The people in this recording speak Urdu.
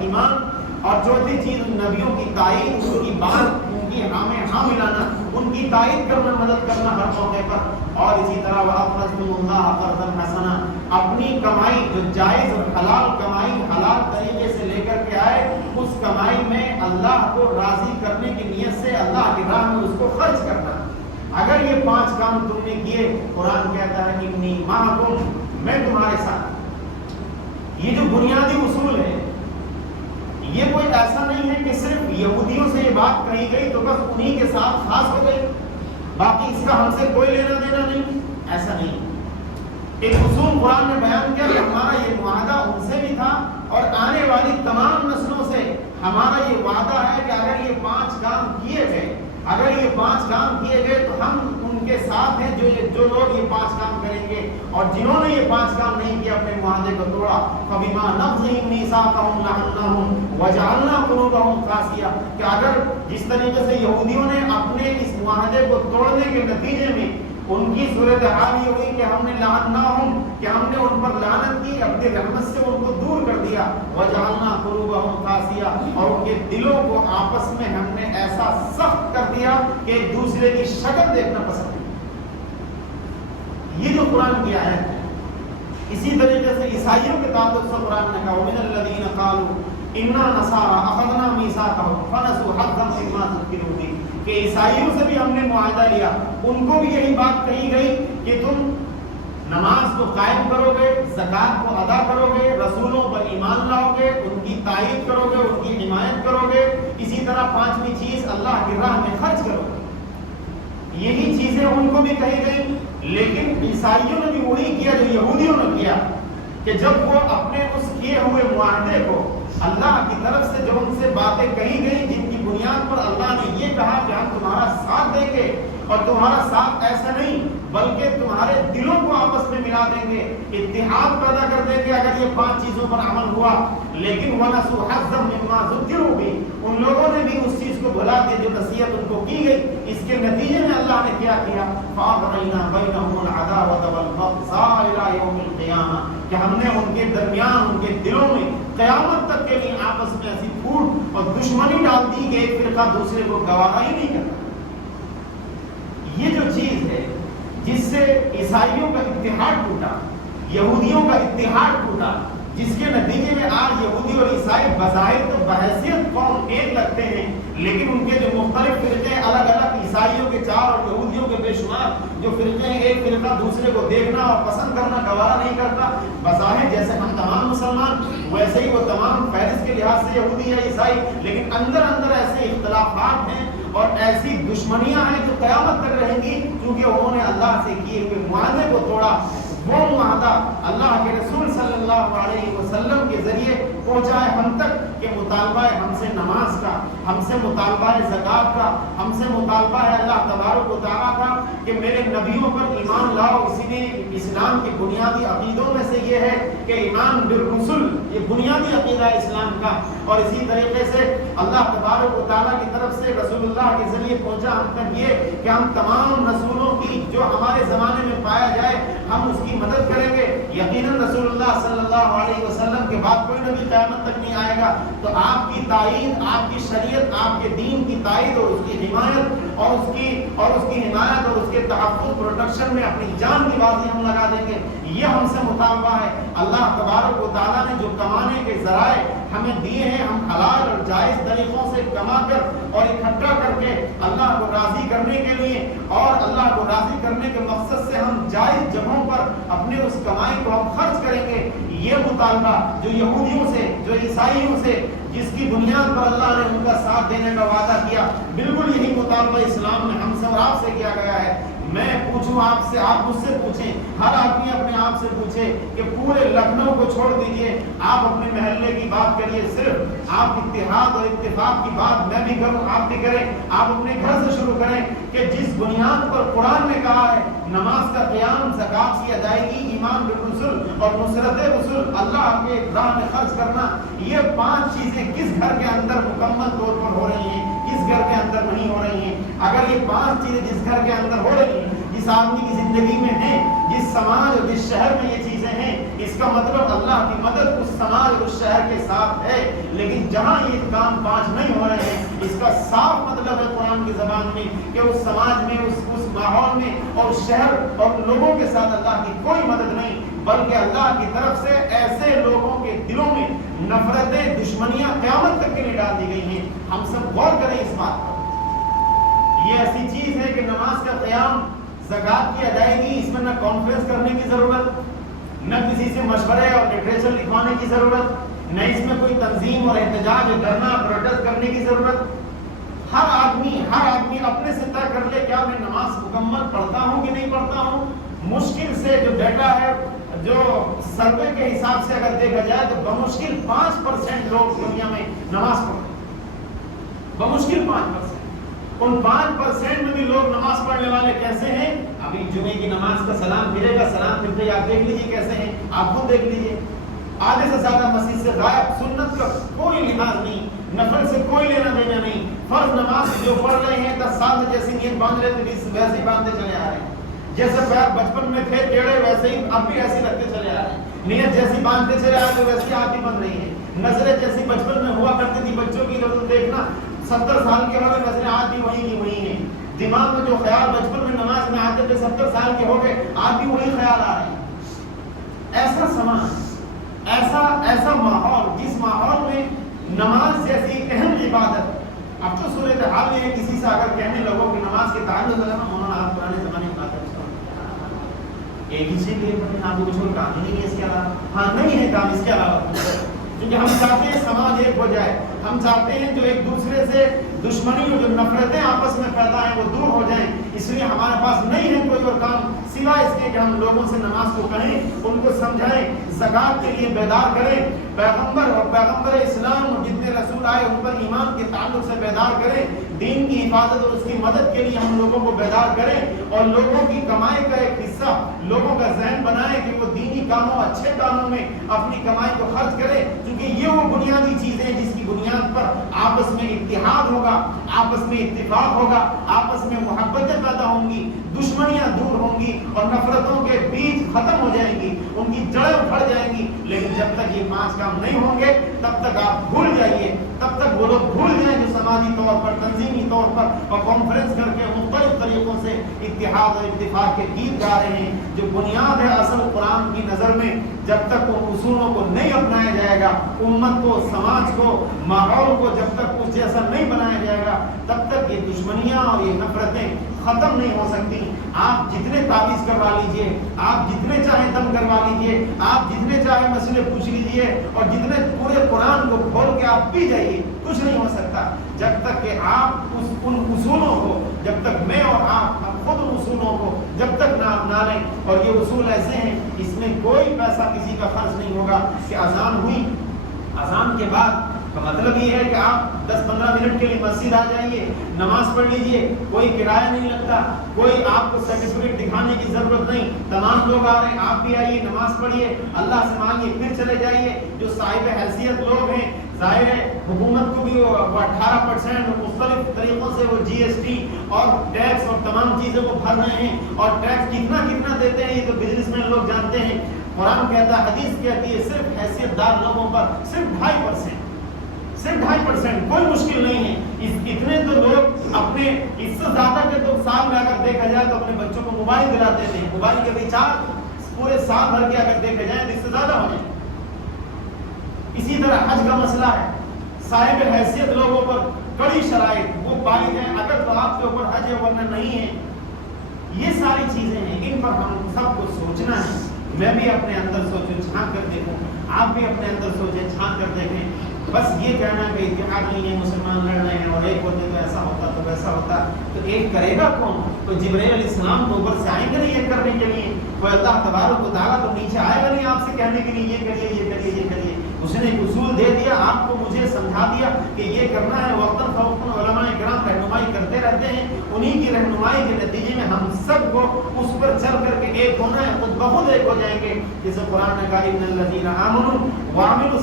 ایمان، اور چوتھی چیز نبیوں کی تائید، ان کی بات، ان کی ہاں ملانا، ان کی تائید کرنا، مدد کرنا ہر موقع پر. اور اسی طرح وَأَقْرَضْتُمُ اللَّهَ قَرْضًا حَسَنًا، اپنی کمائی جو جائز اور حلال کمائی حلال طریقے سے لے کر کے آئے، اس کمائی میں اللہ کو راضی کرنے کی نیت سے اللہ کی راہ میں اس کو خرچ کرنا. اگر یہ 5 کام تم نے کیے، قرآن کہتا ہے انی معکم، میں تمہارے ساتھ. یہ جو بنیادی اصول ہے، یہ کوئی ایسا نہیں ہے کہ صرف یہودیوں سے یہ بات کہی گئی تو بس انہی کے ساتھ خاص ہو گئی، باقی اس کا ہم سے کوئی لینا دینا نہیں، ایسا نہیں. ایک اصول قرآن نے بیان کیا کہ ہمارا یہ معاہدہ ان سے بھی تھا اور آنے والی تمام نسلوں سے ہمارا یہ وعدہ ہے کہ اگر یہ 5 کام کیے گئے، اگر یہ 5 کام کیے گئے تو ہم ان کے ساتھ ہیں جو لوگ یہ 5 کام کریں گے، اور جنہوں نے یہ 5 کام نہیں کیا، اپنے معاہدے کو توڑا. فَبِمَا نَقْضِهِمْ مِيثَاقَهُمْ لَعَنَّاهُمْ وَجَعَلْنَا قُلُوبَهُمْ قَاسِيَةً، کہ اگر جس طریقے سے یہودیوں نے اپنے اس معاہدے کو توڑنے کے نتیجے میں ان کی صورتحال یہ ہوئی کہ ہم نے لعناہم، کہ ہم نے ان پر لعنت کی، اپنی رحمت سے ان کو دور کر دیا. وجعلنا قلوبہم قاسیہ، اور ان کے دلوں کو آپس میں ہم نے ایسا سخت کر دیا کہ ایک دوسرے کی شکل دیکھنا پسند نہیں. یہ جو قرآن کی آیت ہے، اسی طریقے سے عیسائیوں کے تعلق سے قرآن نے کہا وَمِنَ الَّذِينَ قَالُوا إِنَّا نَصَارَىٰ أَخَذْنَا مِيثَاقَهُمْ فَنَسُوا حَظًّا مِّمَّا ذُكِّرُوا بِهِ، کہ عیسائیوں سے بھی ہم نے معاہدہ لیا، ان کو بھی یہی بات کہی گئی کہ تم نماز کو قائم کرو گے، زکوٰۃ کو ادا کرو گے، رسولوں پر ایمان لاؤ گے، ان کی تائید کرو گے، ان کی حمایت کرو گے، اسی طرح 5ویں چیز اللہ کی راہ میں خرچ کرو گے. یہی چیزیں ان کو بھی کہی گئی، لیکن عیسائیوں نے بھی وہی کیا جو یہودیوں نے کیا، کہ جب وہ اپنے اس کیے ہوئے معاہدے کو اللہ کی طرف سے جو ان سے باتیں کہی گئی، جن کی بنیاد پر اللہ نے یہ کہا کہ ہم تمہارا ساتھ دیں گے، اور تمہارا ساتھ ایسا نہیں بلکہ تمہارے دلوں کو آپس میں ملا دیں گے، اتحاد پیدا کر دیں گے اگر یہ 5 چیزوں پر عمل ہوا. لیکن وَنَسُوا حَظًّا مِّمَّا ذُكِّرُوا بِهِ، ان لوگوں نے بھی اس چیز کو بھلا دیا جو نصیحت ان کو کی گئی. اس کے نتیجے میں اللہ نے کیا کیا؟ فَأَغْرَيْنَا بَيْنَهُمُ الْعَدَاوَةَ وَالْبَغْضَاءَ إِلَىٰ يَوْمِ الْقِيَامَةِ، کہ ہم نے ان کے درمیان، ان کے دلوں میں قیامت تک کے لیے آپس میں ایسی پھوٹ اور دشمنی ڈال دی کہ ایک فرقہ دوسرے کو گوارا ہی نہیں کرتا. یہ جو چیز ہے جس سے عیسائیوں کا اتحاد ٹوٹا، یہودیوں کا اتحاد ٹوٹا، جس کے نتیجے میں آج یہودی اور عیسائی بظاہر تو بحیثیت قوم ایک لگتے ہیں، لیکن ان کے جو مختلف فرقے الگ الگ، عیسائیوں کے 4 اور یہودیوں کے بے شمار جو فرقے ہیں، ایک فرقہ دوسرے کو دیکھنا اور پسند کرنا گوارا نہیں کرتا. بظاہر جیسے ہم تمام مسلمان، ویسے ہی وہ تمام فہرست کے لحاظ سے یہودی یا عیسائی، لیکن اندر اندر ایسے اختلافات ہیں اور ایسی دشمنیاں ہیں جو قیامت تک رہیں گی، کیونکہ انہوں نے اللہ سے کیے ہوئے معاہدے کو توڑا. وہ معاہدہ اللہ کے رسول صلی اللہ علیہ وسلم کے ذریعے پہنچا ہے ہم تک، کہ مطالبہ ہے ہم سے نماز کا، ہم سے مطالبہ ہے زکوٰۃ کا، ہم سے مطالبہ ہے اللہ تبارک و تعالیٰ کا کہ میرے نبیوں پر ایمان لاؤ. اسی لیے اسلام کی بنیادی عقیدوں میں سے یہ ہے کہ ایمان بالرسل، یہ بنیادی عقیدہ ہے اسلام کا. اور اسی طریقے سے اللہ تبارک و تعالیٰ کی طرف سے رسول اللہ کے ذریعے پہنچا ہم تک یہ کہ ہم تمام رسولوں کی جو ہمارے زمانے میں پایا جائے ہم اس کی مدد کریں گے. یقیناً رسول اللہ صلی اللہ علیہ وسلم کے بعد کوئی نبی قیامت تک نہیں آئے گا، تو آپ کی تائید، آپ کی شریعت، آپ کے دین کی تائید اور اس کی حمایت اور اس کی حمایت اور اس کے تحفظ، پروٹیکشن میں اپنی جان کی بازی ہم لگا دیں گے. یہ ہم سے مطالبہ ہے. اللہ تبارک و تعالیٰ نے جو کمانے کے ذرائع ہمیں دیے ہیں، ہم حلال اور جائز طریقوں سے کما کر اور اکٹھا کر کے اللہ کو راضی کرنے کے لیے اور اللہ کو راضی کرنے کے مقصد سے ہم جائز جگہوں پر اپنے اس کمائی کو ہم خرچ کریں گے. یہ مطالبہ جو یہودیوں سے، جو عیسائیوں سے، جس کی بنیاد پر اللہ نے ان کا ساتھ دینے کا وعدہ کیا، بالکل یہی مطالبہ اسلام میں ہم سے اور آپ سے کیا گیا ہے. میں پوچھوں آپ سے، آپ مجھ سے پوچھیں، ہر آدمی اپنے آپ سے پوچھے کہ پورے لکھنؤ کو چھوڑ دیجئے، آپ اپنے محلے کی بات کریے، صرف آپ اتحاد اور اتفاق کی بات میں بھی کروں، آپ بھی کریں. آپ اپنے گھر سے شروع کریں کہ جس بنیاد پر قرآن نے کہا ہے نماز کا قیام، زکوٰۃ کی ادائیگی، ایمان بالرسل اور نصرت رسل، اللہ کے راہ میں خرچ کرنا، یہ 5 چیزیں کس گھر کے اندر مکمل طور پر ہو رہی ہیں، کس گھر کے اندر نہیں ہو رہی ہیں. اگر یہ 5 چیزیں جس گھر کے اندر ہو رہی ہیں، جس آدمی کی زندگی میں ہیں، جس سماج اور جس شہر میں یہ چیزیں ہیں، اس کا مطلب اللہ کی مدد اس سماج اس شہر کے ساتھ ہے. لیکن جہاں یہ کام 5 نہیں ہو رہے ہیں اس کا صاف مطلب ہے قرآن کی زبان میں کہ اس سماج میں اس ماحول میں اور شہر اور لوگوں کے ساتھ اللہ کی کوئی مدد نہیں، بلکہ اللہ کی طرف سے ایسے لوگوں کے دلوں میں نفرتیں دشمنیاں قیامت تک کے لیے ڈال دی گئی ہیں. ہم سب غور کریں اس بات پر. یہ ایسی چیز ہے کہ نماز کا قیام، زکوٰۃ کی ادائیگی، اس میں نہ کانفرنس کرنے کی ضرورت، نہ کسی سے مشورے اور لٹریچر لکھوانے کی ضرورت، نہ اس میں کوئی تنظیم اور احتجاج کرنا پروٹیسٹ کرنے کی ضرورت. ہر آدمی اپنے سے طے کر لے کیا میں نماز مکمل پڑھتا ہوں کہ نہیں پڑھتا ہوں. مشکل سے جو ڈیٹا ہے، جو سروے کے حساب سے اگر دیکھا جائے تو بمشکل 5% لوگ دنیا میں نماز پڑھتے ہیں. بمشکل 5%. ان 5% میں بھی لوگ نماز پڑھنے والے کیسے ہیں؟ ابھی جمعے کی نماز کا سلام پھرے گا، سلام پھرتے ہی آپ دیکھ لیجئے کیسے ہیں، آپ خود دیکھ لیجئے. آدھے سے زیادہ مسجد سے غائب، سنت کا کوئی لحاظ نہیں، نفل سے کوئی لینا دینا نہیں. فرض نماز جو پڑھ رہے ہیں 10 سال میں جیسے نیت باندھ رہے تھے ویسے ہی باندھتے چلے آ رہے ہیں. جیسے پیر بچپن میں تھے ٹیڑھے ویسے ہی اب بھی ایسے رکھتے چلے آ رہے ہیں. نیت جیسی باندھتے چلے آ رہے ویسے آپ بھی بن رہی ہیں. نظریں جیسی بچپن میں ہوا کرتی تھی بچوں کی ادھر دیکھنا، 70 سال کے ہو گئے نظریں آج بھی وہی کی وہی ہیں. دماغ میں جو خیال بچپن میں نماز میں آتے تھے 70 سال کے ہو گئے آج بھی وہی خیال آ رہے ہیں. ایسا سماج، ایسا ماحول، جس ماحول میں نماز جیسی اہم عبادت. اب تو صورتحال یہ ہے کسی سے اگر کہنے لگو کہ نماز کے تعلق ہے نا مولانا آپ پرانے زمانے میں بات کرتے ایک ہی چیز لیے پڑھیں، آپ کو کچھ اور کام ہی نہیں ہے اس کے علاوہ. ہاں نہیں ہے کام اس کے علاوہ، کیونکہ ہم چاہتے ہیں سماج ایک ہو جائے. ہم چاہتے ہیں جو ایک دوسرے سے دشمنی اور جو نفرتیں آپس میں پیدا ہیں وہ دور ہو جائیں. اس لیے ہمارے پاس نہیں ہے کوئی اور کام سوائے اس کے کہ ہم لوگوں سے نماز کو کہیں، ان کو سمجھائیں، زکوٰۃ کے لیے بیدار کریں، پیغمبر اسلام اور جتنے رسول آئے ان پر ایمان کے تعلق سے بیدار کریں، دین کی حفاظت اور اس کی مدد کے لیے ہم لوگوں کو بیدار کریں، اور لوگوں کی کمائی کا ایک حصہ لوگوں کا ذہن بنائیں کہ وہ دینی کاموں، اچھے کاموں میں اپنی کمائی کو خرچ کریں. کیونکہ یہ وہ بنیادی چیزیں ہیں جس کی بنیاد پر آپس میں اتحاد ہوگا، آپس میں اتفاق ہوگا، آپس میں محبتیں پیدا ہوں گی، دشمنیاں دور ہوں گی اور نفرتوں کے بیج ختم ہو جائیں گی، ان کی جڑیں اکھڑ جائیں گی. لیکن جب تک یہ 5 کام نہیں ہوں گے تب تک آپ بھول جائیے، تب تک وہ لوگ بھول جائیں جو سماجی طور پر، تنظیمی طور پر اور کانفرنس کر کے مختلف طریقوں سے اتحاد اور اتفاق کے گیت گا رہے ہیں. جو بنیاد ہے اصل قرآن کی نظر میں، جب تک ان اصولوں کو نہیں اپنایا جائے گا، امت کو، سماج کو، ماحول کو جب تک اس جیسا نہیں بنایا جائے گا تب تک یہ دشمنیاں اور یہ نفرتیں ختم نہیں ہو سکتی. آپ جتنے تعویذ کروا لیجئے، آپ جتنے چاہیں دم کروا لیجئے، آپ جتنے چاہیں مسئلے پوچھ لیجئے اور جتنے پورے قرآن کو کھول کے آپ پی جائیے، کچھ نہیں ہو سکتا جب تک کہ آپ ان اصولوں کو، جب تک میں اور آپ خود ان اصولوں کو جب تک نہ اپنا لیں. اور یہ اصول ایسے ہیں اس میں کوئی پیسہ کسی کا خرچ نہیں ہوگا. کہ اذان ہوئی، اذان کے بعد کا مطلب یہ ہے کہ آپ 10-15 منٹ کے لیے مسجد آ جائیے، نماز پڑھ لیجئے، کوئی کرایہ نہیں لگتا، کوئی آپ کو سرٹیفکیٹ دکھانے کی ضرورت نہیں. تمام لوگ آ رہے ہیں، آپ بھی آئیے، نماز پڑھیے، اللہ سے مانگیے، پھر چلے جائیے. جو صاحب حیثیت لوگ ہیں، ظاہر ہے حکومت کو بھی وہ 18% مختلف طریقوں سے وہ GST اور ٹیکس اور تمام چیزوں کو بھر رہے ہیں، اور ٹیکس کتنا دیتے ہیں یہ تو بزنس مین لوگ جانتے ہیں. قرآن کہتا ہے، حدیث کہتی ہے صرف حیثیت دار لوگوں پر صرف 2.5%، کوئی مشکل نہیں ہے. اتنے تو لوگ اپنے، اس سے زیادہ کے تو سال میں اگر دیکھا جائے تو اپنے بچوں کو موبائل دلاتے ہیں، موبائل کے ریچارج پورے سال بھر کے اگر دیکھا جائے تو اس سے زیادہ ہونے. اسی طرح حج کا مسئلہ ہے، صاحب حیثیت لوگوں پر کڑی شرائط وہ پائی جائیں، اگر تو آپ کے اوپر حج ہے ورنہ نہیں ہے. یہ ساری چیزیں ہیں، ان پر ہم سب کو سوچنا ہے. میں بھی اپنے اندر سوچوں، چھانک کر دیکھوں، آپ بھی اپنے اندر سوچیں، چھانک کر دیکھیں. بس یہ کہنا کہ اتحاد نہیں ہے، مسلمان لڑ رہے ہیں اور ایک ہوتے تو ایسا ہوتا تو ویسا ہوتا، تو ایک کرے گا کون؟ تو جبرائیل علیہ السلام تو اوپر سے آئیں گے نہیں ایک کرنے کے لیے، کوئی اللہ تبارک و تعالیٰ تو نیچے آئے گا نہیں آپ سے کہنے کے لیے یہ کریے یہ کریے یہ کریے. اس نے ایک اصول دے دیا، آپ کو مجھے سمجھا دیا کہ یہ کرنا ہے. وقتاً فوقتاً علماء کرام رہنمائی کرتے رہتے ہیں، انہی کی رہنمائی کے نتیجے میں ہم سب کو اس پر چل کر کے ایک ہونا ہے، خود بخود ایک ہو جائیں گے. جسے قرآن نے کہا ان الذین آمنوا وعملوا